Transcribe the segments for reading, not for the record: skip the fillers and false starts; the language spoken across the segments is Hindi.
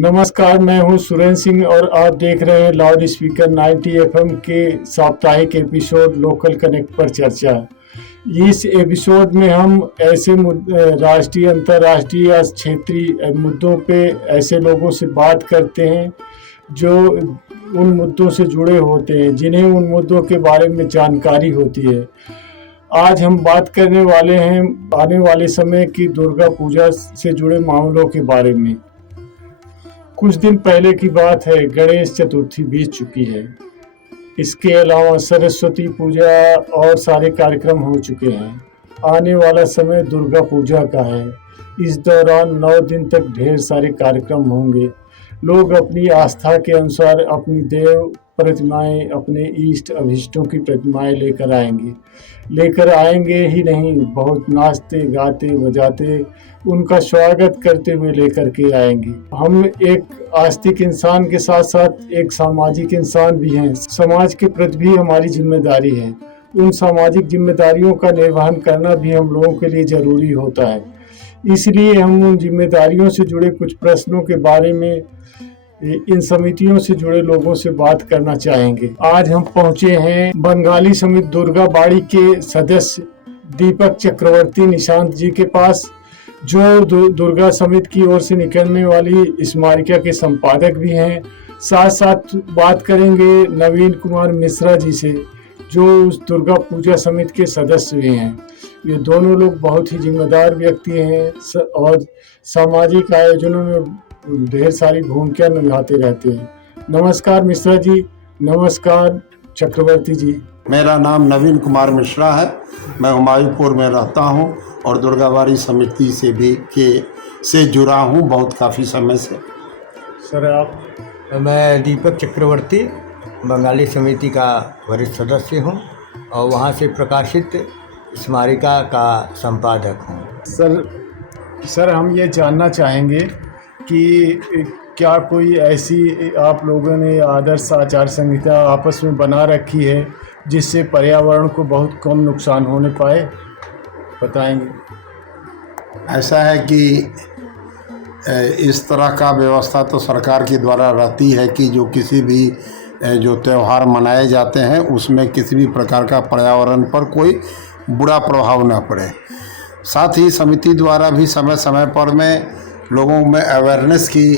नमस्कार, मैं हूं सुरेंद्र सिंह और आप देख रहे हैं लाउड स्पीकर 90 एफएम के साप्ताहिक एपिसोड लोकल कनेक्ट पर चर्चा। इस एपिसोड में हम ऐसे राष्ट्रीय, अंतर्राष्ट्रीय या क्षेत्रीय मुद्दों पे ऐसे लोगों से बात करते हैं जो उन मुद्दों से जुड़े होते हैं, जिन्हें उन मुद्दों के बारे में जानकारी होती है। आज हम बात करने वाले हैं आने वाले समय की दुर्गा पूजा से जुड़े मामलों के बारे में। कुछ दिन पहले की बात है, गणेश चतुर्थी बीत चुकी है। इसके अलावा सरस्वती पूजा और सारे कार्यक्रम हो चुके हैं। आने वाला समय दुर्गा पूजा का है। इस दौरान 9 दिन तक ढेर सारे कार्यक्रम होंगे। लोग अपनी आस्था के अनुसार अपनी देव प्रतिमाएं, अपने इष्ट अभिष्टों की प्रतिमाएं लेकर आएंगे ही नहीं, बहुत नाचते गाते बजाते उनका स्वागत करते हुए लेकर के आएंगे। हम एक आस्तिक इंसान के साथ साथ एक सामाजिक इंसान भी हैं। समाज के प्रति भी हमारी जिम्मेदारी है। उन सामाजिक जिम्मेदारियों का निर्वहन करना भी हम लोगों के लिए जरूरी होता है। इसलिए हम उन जिम्मेदारियों से जुड़े कुछ प्रश्नों के बारे में इन समितियों से जुड़े लोगों से बात करना चाहेंगे। आज हम पहुंचे हैं बंगाली समिति दुर्गा बाड़ी के सदस्य दीपक चक्रवर्ती निशांत जी के पास, जो दुर्गा समिति की ओर से निकलने वाली स्मारिका के संपादक भी हैं। साथ साथ बात करेंगे नवीन कुमार मिश्रा जी से, जो उस दुर्गा पूजा समिति के सदस्य भी हैं। ये दोनों लोग बहुत ही जिम्मेदार व्यक्ति हैं और सामाजिक आयोजनों में ढेर सारी भूमिका निभाते रहते हैं। नमस्कार मिश्रा जी। नमस्कार चक्रवर्ती जी। मेरा नाम नवीन कुमार मिश्रा है। मैं हुमायूंपुर में रहता हूं और दुर्गाबाड़ी समिति से जुड़ा हूं बहुत काफ़ी समय से। सर आप? मैं दीपक चक्रवर्ती बंगाली समिति का वरिष्ठ सदस्य हूं और वहां से प्रकाशित स्मारिका का संपादक हूं। सर हम ये जानना चाहेंगे कि क्या कोई ऐसी आप लोगों ने आदर्श आचार संहिता आपस में बना रखी है जिससे पर्यावरण को बहुत कम नुकसान होने पाए? बताएंगे। ऐसा है कि इस तरह का व्यवस्था तो सरकार के द्वारा रहती है कि जो किसी भी जो त्यौहार मनाए जाते हैं उसमें किसी भी प्रकार का पर्यावरण पर कोई बुरा प्रभाव न पड़े। साथ ही समिति द्वारा भी समय समय पर में लोगों में अवेयरनेस की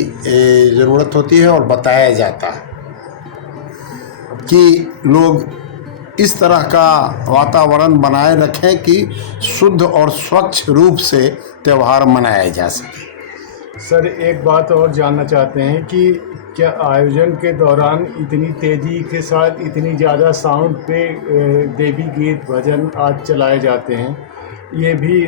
ज़रूरत होती है और बताया जाता है कि लोग इस तरह का वातावरण बनाए रखें कि शुद्ध और स्वच्छ रूप से त्यौहार मनाया जा सके। सर एक बात और जानना चाहते हैं कि क्या आयोजन के दौरान इतनी तेज़ी के साथ इतनी ज़्यादा साउंड पे देवी गीत भजन आज चलाए जाते हैं, ये भी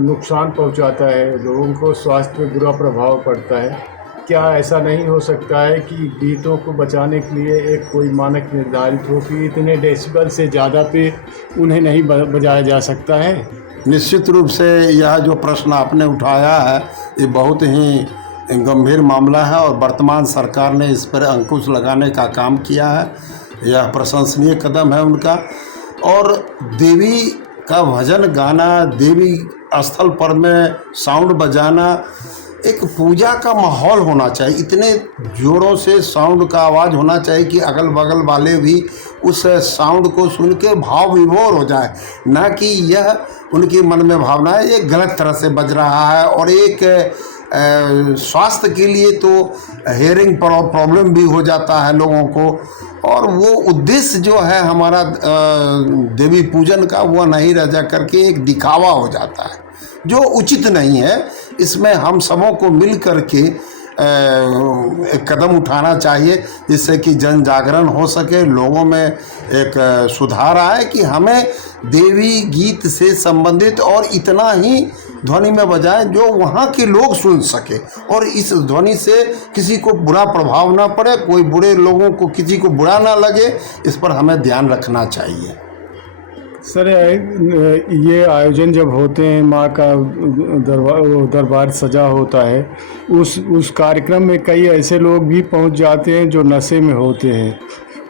नुकसान पहुंचाता है, लोगों को स्वास्थ्य पे बुरा प्रभाव पड़ता है? क्या ऐसा नहीं हो सकता है कि गीतों को बचाने के लिए एक कोई मानक निर्धारित हो कि इतने डेसिबल से ज़्यादा पे उन्हें नहीं बजाया जा सकता है? निश्चित रूप से यह जो प्रश्न आपने उठाया है ये बहुत ही गंभीर मामला है और वर्तमान सरकार ने इस पर अंकुश लगाने का काम किया है। यह प्रशंसनीय कदम है उनका। और देवी का भजन गाना, देवी स्थल पर में साउंड बजाना, एक पूजा का माहौल होना चाहिए। इतने ज़ोरों से साउंड का आवाज़ होना चाहिए कि अगल बगल वाले भी उस साउंड को सुन के भाव विभोर हो जाए, ना कि यह उनके मन में भावना है ये गलत तरह से बज रहा है। और एक स्वास्थ्य के लिए तो हेयरिंग प्रॉब्लम भी हो जाता है लोगों को, और वो उद्देश्य जो है हमारा देवी पूजन का वो नहीं रह जा करके एक दिखावा हो जाता है जो उचित नहीं है। इसमें हम सबों को मिल करके एक कदम उठाना चाहिए जिससे कि जन जागरण हो सके, लोगों में एक सुधार आए कि हमें देवी गीत से संबंधित और इतना ही ध्वनि में बजाएं जो वहाँ के लोग सुन सके और इस ध्वनि से किसी को बुरा प्रभाव ना पड़े, कोई बुरे लोगों को किसी को बुरा ना लगे, इस पर हमें ध्यान रखना चाहिए। सर ये आयोजन जब होते हैं, माँ का दरबार सजा होता है, उस कार्यक्रम में कई ऐसे लोग भी पहुंच जाते हैं जो नशे में होते हैं।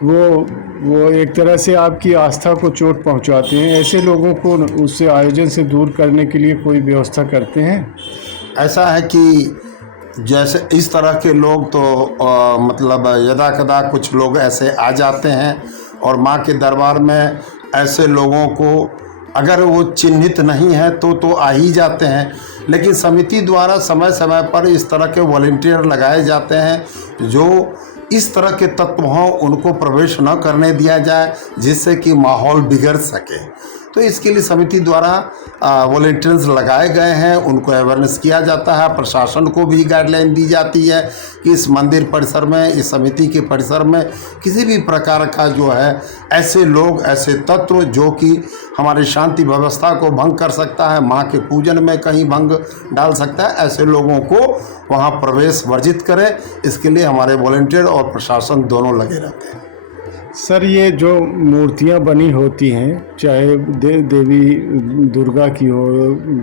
वो एक तरह से आपकी आस्था को चोट पहुंचाते हैं। ऐसे लोगों को उससे आयोजन से दूर करने के लिए कोई व्यवस्था करते हैं? ऐसा है कि जैसे इस तरह के लोग तो मतलब यदा कदा कुछ लोग ऐसे आ जाते हैं और माँ के दरबार में ऐसे लोगों को अगर वो चिन्हित नहीं है तो आ ही जाते हैं। लेकिन समिति द्वारा समय समय पर इस तरह के वॉलंटियर लगाए जाते हैं जो इस तरह के तत्व हों उनको प्रवेश न करने दिया जाए, जिससे कि माहौल बिगड़ सके। तो इसके लिए समिति द्वारा वॉलंटियर्स लगाए गए हैं, उनको अवेयरनेस किया जाता है। प्रशासन को भी गाइडलाइन दी जाती है कि इस मंदिर परिसर में, इस समिति के परिसर में किसी भी प्रकार का जो है ऐसे लोग, ऐसे तत्व जो कि हमारी शांति व्यवस्था को भंग कर सकता है, माँ के पूजन में कहीं भंग डाल सकता है, ऐसे लोगों को वहाँ प्रवेश वर्जित करें। इसके लिए हमारे वॉलंटियर और प्रशासन दोनों लगे रहते हैं। सर, ये जो मूर्तियाँ बनी होती हैं, चाहे देवी दुर्गा की हो,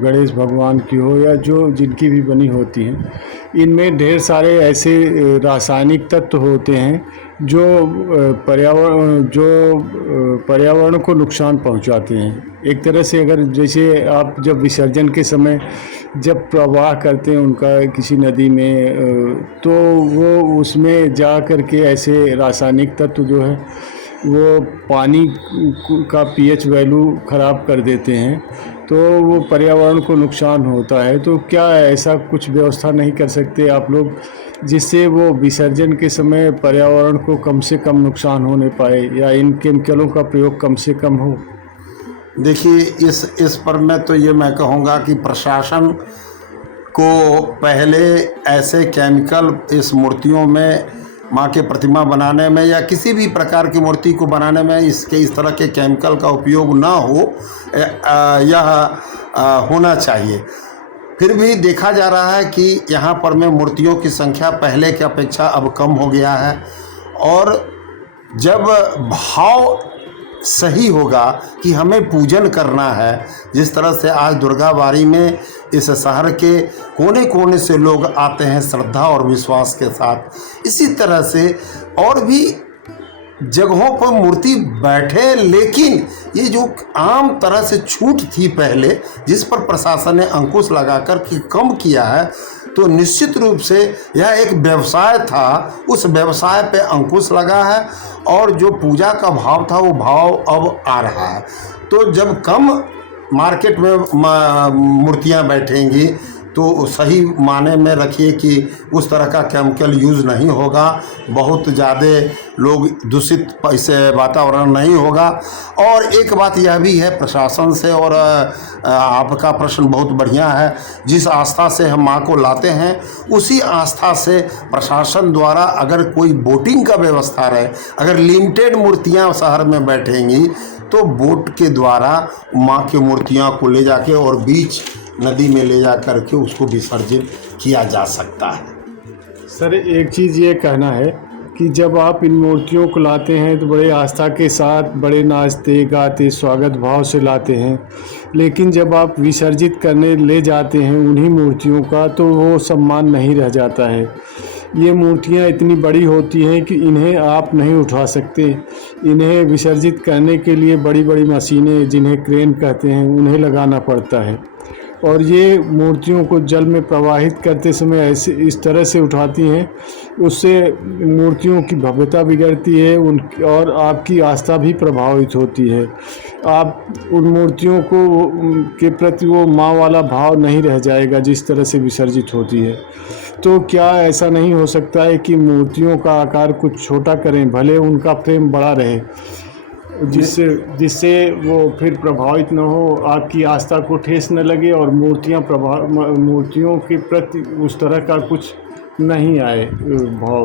गणेश भगवान की हो, या जो जिनकी भी बनी होती हैं, इनमें ढेर सारे ऐसे रासायनिक तत्व होते हैं जो पर्यावरण को नुकसान पहुंचाते हैं। एक तरह से अगर जैसे आप जब विसर्जन के समय जब प्रवाह करते हैं उनका किसी नदी में, तो वो उसमें जा कर के ऐसे रासायनिक तत्व जो है वो पानी का पीएच वैल्यू ख़राब कर देते हैं, तो वो पर्यावरण को नुकसान होता है। तो क्या ऐसा कुछ व्यवस्था नहीं कर सकते आप लोग जिससे वो विसर्जन के समय पर्यावरण को कम से कम नुकसान होने पाए, या इन केमिकलों का प्रयोग कम से कम हो? देखिए, इस पर मैं कहूँगा कि प्रशासन को पहले ऐसे केमिकल इस मूर्तियों में, माँ के प्रतिमा बनाने में या किसी भी प्रकार की मूर्ति को बनाने में इस तरह के केमिकल का उपयोग ना हो, यह होना चाहिए। फिर भी देखा जा रहा है कि यहाँ पर में मूर्तियों की संख्या पहले की अपेक्षा अब कम हो गया है, और जब भाव सही होगा कि हमें पूजन करना है, जिस तरह से आज दुर्गा बारी में इस शहर के कोने कोने से लोग आते हैं श्रद्धा और विश्वास के साथ, इसी तरह से और भी जगहों पर मूर्ति बैठे। लेकिन ये जो आम तरह से छूट थी पहले, जिस पर प्रशासन ने अंकुश लगाकर के कम किया है, तो निश्चित रूप से यह एक व्यवसाय था, उस व्यवसाय पे अंकुश लगा है और जो पूजा का भाव था वो भाव अब आ रहा है। तो जब कम मार्केट में मूर्तियां बैठेंगी तो सही माने में रखिए कि उस तरह का केमिकल यूज़ नहीं होगा, बहुत ज़्यादा लोग दूषित इससे वातावरण नहीं होगा। और एक बात यह भी है प्रशासन से, और आपका प्रश्न बहुत बढ़िया है, जिस आस्था से हम माँ को लाते हैं उसी आस्था से प्रशासन द्वारा अगर कोई बोटिंग का व्यवस्था रहे, अगर लिमिटेड मूर्तियाँ शहर में बैठेंगी तो बोट के द्वारा माँ की मूर्तियाँ को ले जाके और बीच नदी में ले जा कर के उसको विसर्जित किया जा सकता है। सर, एक चीज़ ये कहना है कि जब आप इन मूर्तियों को लाते हैं तो बड़े आस्था के साथ, बड़े नाचते गाते स्वागत भाव से लाते हैं, लेकिन जब आप विसर्जित करने ले जाते हैं उन्हीं मूर्तियों का, तो वो सम्मान नहीं रह जाता है। ये मूर्तियाँ इतनी बड़ी होती हैं कि इन्हें आप नहीं उठा सकते। इन्हें विसर्जित करने के लिए बड़ी बड़ी मशीनें, जिन्हें क्रेन कहते हैं, उन्हें लगाना पड़ता है, और ये मूर्तियों को जल में प्रवाहित करते समय ऐसे इस तरह से उठाती हैं, उससे मूर्तियों की भव्यता बिगड़ती है और आपकी आस्था भी प्रभावित होती है। आप उन मूर्तियों को के प्रति वो माँ वाला भाव नहीं रह जाएगा जिस तरह से विसर्जित होती है। तो क्या ऐसा नहीं हो सकता है कि मूर्तियों का आकार कुछ छोटा करें, भले उनका फ्रेम बड़ा रहे, जिससे वो फिर प्रभावित न हो, आपकी आस्था को ठेस न लगे और मूर्तियों के प्रति उस तरह का कुछ नहीं आए भाव?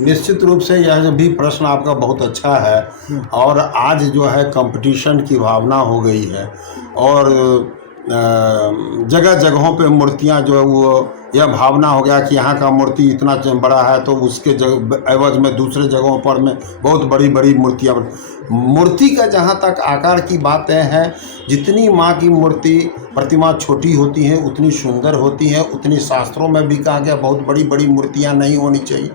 निश्चित रूप से यह भी प्रश्न आपका बहुत अच्छा है, और आज जो है कंपटीशन की भावना हो गई है, और जगह जगहों पे मूर्तियां जो है वो यह भावना हो गया कि यहाँ का मूर्ति इतना बड़ा है तो उसके एवज में दूसरे जगहों पर में बहुत बड़ी बड़ी मूर्तियाँ। मूर्ति का जहाँ तक आकार की बातें हैं, जितनी माँ की मूर्ति प्रतिमा छोटी होती है उतनी सुंदर होती है, उतनी शास्त्रों में भी कहा गया बहुत बड़ी बड़ी मूर्तियाँ नहीं होनी चाहिए।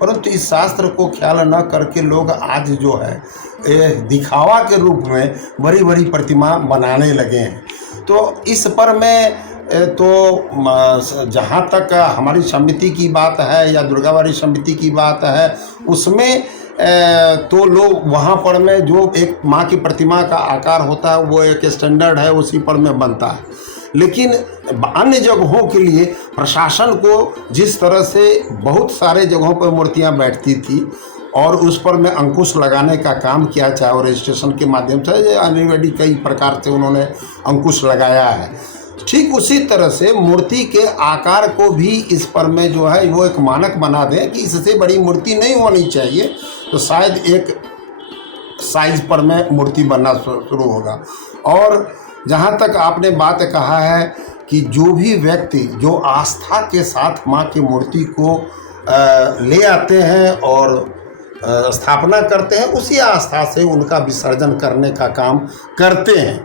परंतु इस शास्त्र को ख्याल न करके लोग आज जो है दिखावा के रूप में बड़ी बड़ी प्रतिमा बनाने लगे हैं। तो इस पर मैं तो जहाँ तक हमारी समिति की बात है या दुर्गाबाड़ी समिति की बात है, उसमें तो लोग वहाँ पर में जो एक माँ की प्रतिमा का आकार होता है वो एक स्टैंडर्ड है, उसी पर में बनता है। लेकिन अन्य जगहों के लिए प्रशासन को जिस तरह से बहुत सारे जगहों पर मूर्तियाँ बैठती थी और उस पर में अंकुश लगाने का काम किया, चाहे वो रजिस्ट्रेशन के माध्यम से ऑलरेडी कई प्रकार से उन्होंने अंकुश लगाया है, ठीक उसी तरह से मूर्ति के आकार को भी इस पर में जो है वो एक मानक बना दें कि इससे बड़ी मूर्ति नहीं होनी चाहिए, तो शायद एक साइज पर में मूर्ति बनना शुरू होगा। और जहाँ तक आपने बात कहा है कि जो भी व्यक्ति जो आस्था के साथ माँ की मूर्ति को ले आते हैं और स्थापना करते हैं, उसी आस्था से उनका विसर्जन करने का काम करते हैं।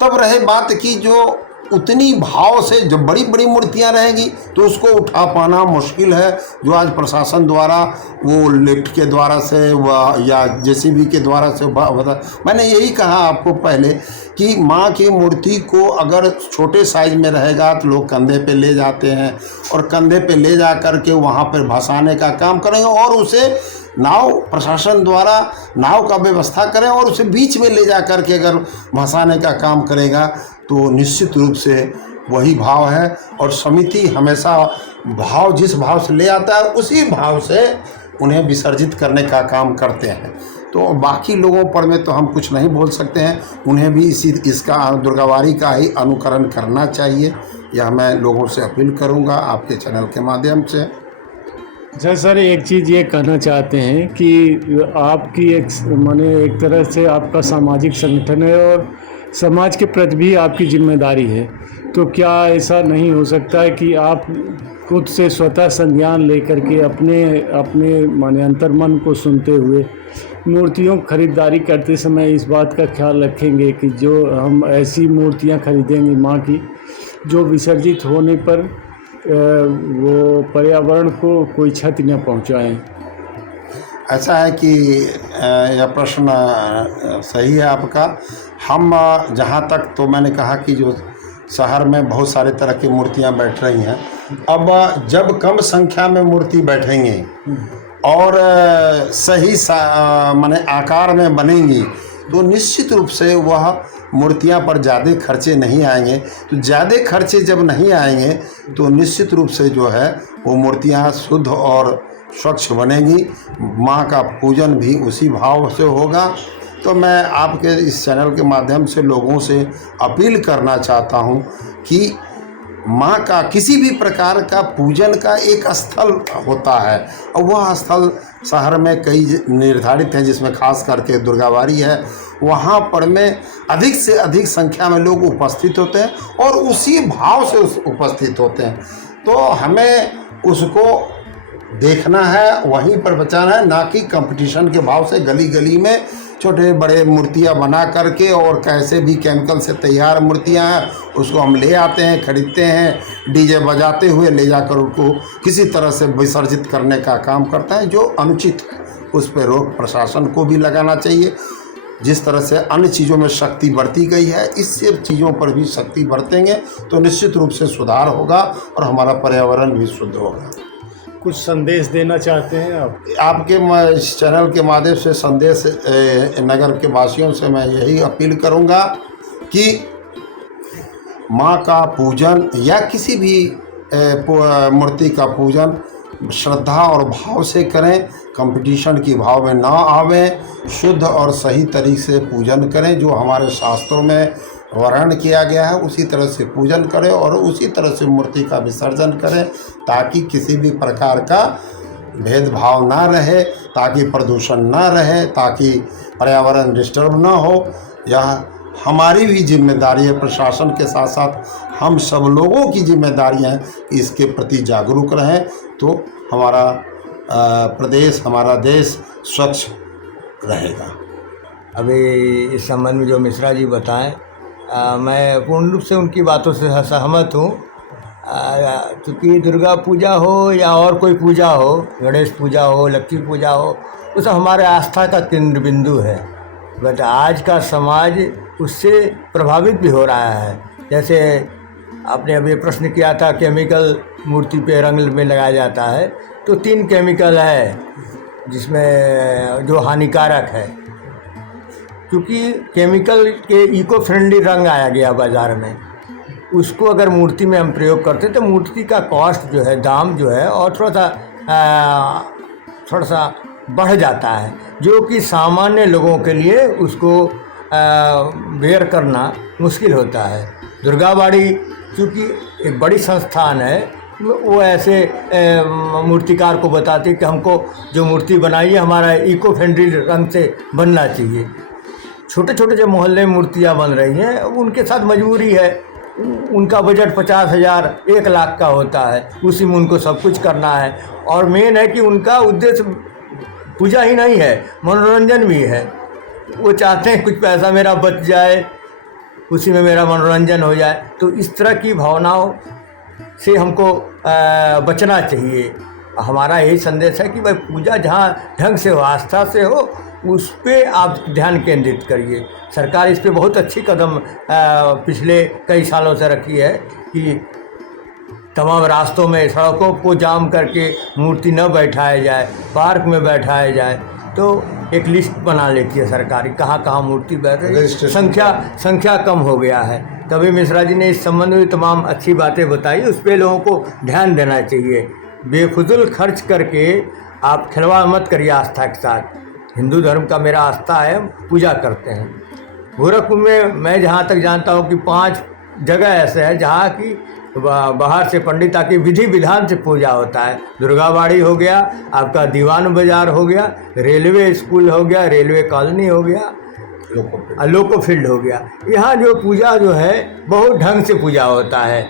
तब रहे बात की जो उतनी भाव से जब बड़ी बड़ी मूर्तियां रहेंगी तो उसको उठा पाना मुश्किल है, जो आज प्रशासन द्वारा वो लिफ्ट के द्वारा से या जेसीबी के द्वारा से मैंने यही कहा आपको पहले कि माँ की मूर्ति को अगर छोटे साइज में रहेगा तो लोग कंधे पे ले जाते हैं और कंधे पे ले जा कर के वहाँ पर भसाने का काम करेंगे और उसे नाव प्रशासन द्वारा नाव का व्यवस्था करें और उसे बीच में ले जा कर के अगर भसाने का काम करेगा तो निश्चित रूप से वही भाव है। और समिति हमेशा भाव जिस भाव से ले आता है उसी भाव से उन्हें विसर्जित करने का काम करते हैं। तो बाकी लोगों पर में तो हम कुछ नहीं बोल सकते हैं, उन्हें भी इसका दुर्गाबाड़ी का ही अनुकरण करना चाहिए, यह मैं लोगों से अपील करूँगा आपके चैनल के माध्यम से। अच्छा सर, एक चीज़ ये कहना चाहते हैं कि आपकी एक तरह से आपका सामाजिक संगठन है और समाज के प्रति भी आपकी जिम्मेदारी है, तो क्या ऐसा नहीं हो सकता है कि आप खुद से स्वतः संज्ञान लेकर के अपने माने अंतर्मन को सुनते हुए मूर्तियों खरीदारी करते समय इस बात का ख्याल रखेंगे कि जो हम ऐसी मूर्तियां खरीदेंगे माँ की जो विसर्जित होने पर वो पर्यावरण को कोई क्षति न पहुंचाएं? ऐसा है कि यह प्रश्न सही है आपका। हम जहाँ तक तो मैंने कहा कि जो शहर में बहुत सारे तरह की मूर्तियाँ बैठ रही हैं, अब जब कम संख्या में मूर्ति बैठेंगे और सही माने आकार में बनेंगी तो निश्चित रूप से वह मूर्तियाँ पर ज़्यादा खर्चे नहीं आएंगे। तो ज़्यादा खर्चे जब नहीं आएंगे तो निश्चित रूप से जो है वो मूर्तियाँ शुद्ध और स्वच्छ बनेगी, माँ का पूजन भी उसी भाव से होगा। तो मैं आपके इस चैनल के माध्यम से लोगों से अपील करना चाहता हूँ कि माँ का किसी भी प्रकार का पूजन का एक स्थल होता है और वह स्थल शहर में कई निर्धारित हैं, जिसमें खास करके दुर्गाबाड़ी है। वहाँ पर में अधिक से अधिक संख्या में लोग उपस्थित होते हैं और उसी भाव से उपस्थित होते हैं, तो हमें उसको देखना है, वहीं पर बचाना है, ना कि कंपटीशन के भाव से गली गली में छोटे बड़े मूर्तियां बना करके और कैसे भी केमिकल से तैयार मूर्तियां हैं उसको हम ले आते हैं, खरीदते हैं, डीजे बजाते हुए ले जाकर उनको किसी तरह से विसर्जित करने का काम करता है, जो अनुचित है। उस पर रोक प्रशासन को भी लगाना चाहिए। जिस तरह से अन्य चीज़ों में शक्ति बढ़ती गई है, इस सब चीज़ों पर भी शक्ति बढ़तेंगे तो निश्चित रूप से सुधार होगा और हमारा पर्यावरण भी शुद्ध होगा। कुछ संदेश देना चाहते हैं आप? आपके इस चैनल के माध्यम से संदेश नगर के वासियों से मैं यही अपील करूंगा कि माँ का पूजन या किसी भी मूर्ति का पूजन श्रद्धा और भाव से करें, कंपटीशन की भाव में ना आवें, शुद्ध और सही तरीके से पूजन करें, जो हमारे शास्त्रों में वर्णन किया गया है उसी तरह से पूजन करें और उसी तरह से मूर्ति का विसर्जन करें, ताकि किसी भी प्रकार का भेदभाव ना रहे, ताकि प्रदूषण ना रहे, ताकि पर्यावरण डिस्टर्ब ना हो। यह हमारी भी जिम्मेदारी है, प्रशासन के साथ साथ हम सब लोगों की जिम्मेदारी है कि इसके प्रति जागरूक रहें, तो हमारा प्रदेश, हमारा देश स्वच्छ रहेगा। अभी इस संबंध में जो मिश्रा जी बताएं, मैं पूर्ण रूप से उनकी बातों से सहमत हूँ। क्योंकि दुर्गा पूजा हो या और कोई पूजा हो, गणेश पूजा हो, लक्ष्मी पूजा हो, वो सब हमारे आस्था का केंद्र बिंदु है। बट आज का समाज उससे प्रभावित भी हो रहा है। जैसे आपने अभी प्रश्न किया था केमिकल मूर्ति पे रंग में लगाया जाता है, तो 3 केमिकल है जिसमें जो हानिकारक है, क्योंकि केमिकल के इको फ्रेंडली रंग आया गया बाज़ार में, उसको अगर मूर्ति में हम प्रयोग करते तो मूर्ति का कॉस्ट जो है, दाम जो है और थोड़ा सा बढ़ जाता है, जो कि सामान्य लोगों के लिए उसको बेयर करना मुश्किल होता है। दुर्गाबाड़ी चूँकि एक बड़ी संस्थान है, वो ऐसे मूर्तिकार को बताते कि हमको जो मूर्ति बनाई है हमारा इको फ्रेंडली रंग से बनना चाहिए। छोटे छोटे जो मोहल्ले में मूर्तियाँ बन रही हैं उनके साथ मजबूरी है, उनका बजट 50,000 1 लाख का होता है, उसी में उनको सब कुछ करना है। और मेन है कि उनका उद्देश्य पूजा ही नहीं है, मनोरंजन भी है। वो चाहते हैं कुछ पैसा मेरा बच जाए, उसी में मेरा मनोरंजन हो जाए। तो इस तरह की भावनाओं से हमको बचना चाहिए। हमारा यही संदेश है कि भाई पूजा जहाँ ढंग से हो, आस्था से हो, उस पे आप ध्यान केंद्रित करिए। सरकार इस पे बहुत अच्छी कदम पिछले कई सालों से रखी है कि तमाम रास्तों में सड़कों को जाम करके मूर्ति न बैठाया जाए, पार्क में बैठाया जाए। तो एक लिस्ट बना लेती है सरकार, कहाँ कहाँ मूर्ति बैठ रही है, संख्या कम हो गया है। तभी मिश्रा जी ने इस संबंध में तमाम अच्छी बातें बताई, उस पर लोगों को ध्यान देना चाहिए। बेफुजुल खर्च करके आप खिलवाड़ मत करिए आस्था के साथ। हिंदू धर्म का मेरा आस्था है, हम पूजा करते हैं। गोरखपुर में मैं जहाँ तक जानता हूँ कि 5 जगह ऐसे हैं जहाँ की बाहर से पंडित आके विधि विधान से पूजा होता है। दुर्गाबाड़ी हो गया, आपका दीवान बाजार हो गया, रेलवे स्कूल हो गया, रेलवे कॉलोनी हो गया, लोको फील्ड हो गया। यहाँ जो पूजा जो है बहुत ढंग से पूजा होता है।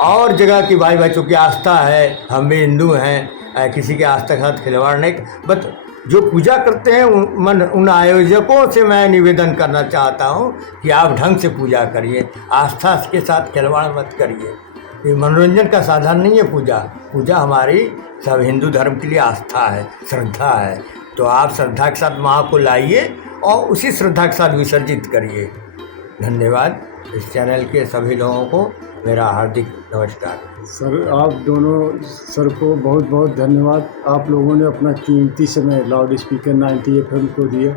और जगह की भाई चूँकि आस्था है, हम भी हिंदू हैं, किसी के आस्था के साथ खिलवाड़ नहीं, बट जो पूजा करते हैं उन आयोजकों से मैं निवेदन करना चाहता हूँ कि आप ढंग से पूजा करिए, आस्था के साथ खिलवाड़ मत करिए। ये मनोरंजन का साधन नहीं है पूजा। पूजा हमारी सब हिंदू धर्म के लिए आस्था है, श्रद्धा है। तो आप श्रद्धा के साथ माँ को लाइए और उसी श्रद्धा के साथ विसर्जित करिए। धन्यवाद। इस चैनल के सभी लोगों को मेरा हार्दिक नमस्कार। सर, आप दोनों सर को बहुत बहुत धन्यवाद। आप लोगों ने अपना कीमती समय लाउड स्पीकर 90 FM को दिया,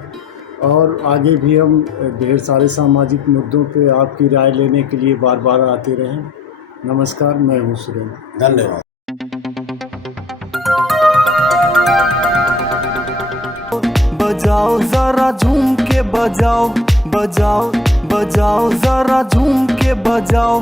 और आगे भी हम ढेर सारे सामाजिक मुद्दों पे आपकी राय लेने के लिए बार बार आते रहें। नमस्कार, मैं हूँ सुरेंद्र। धन्यवाद। बजाओ जरा झूम के बजाओ, बजाओ बजाओ जरा झूम के बजाओ।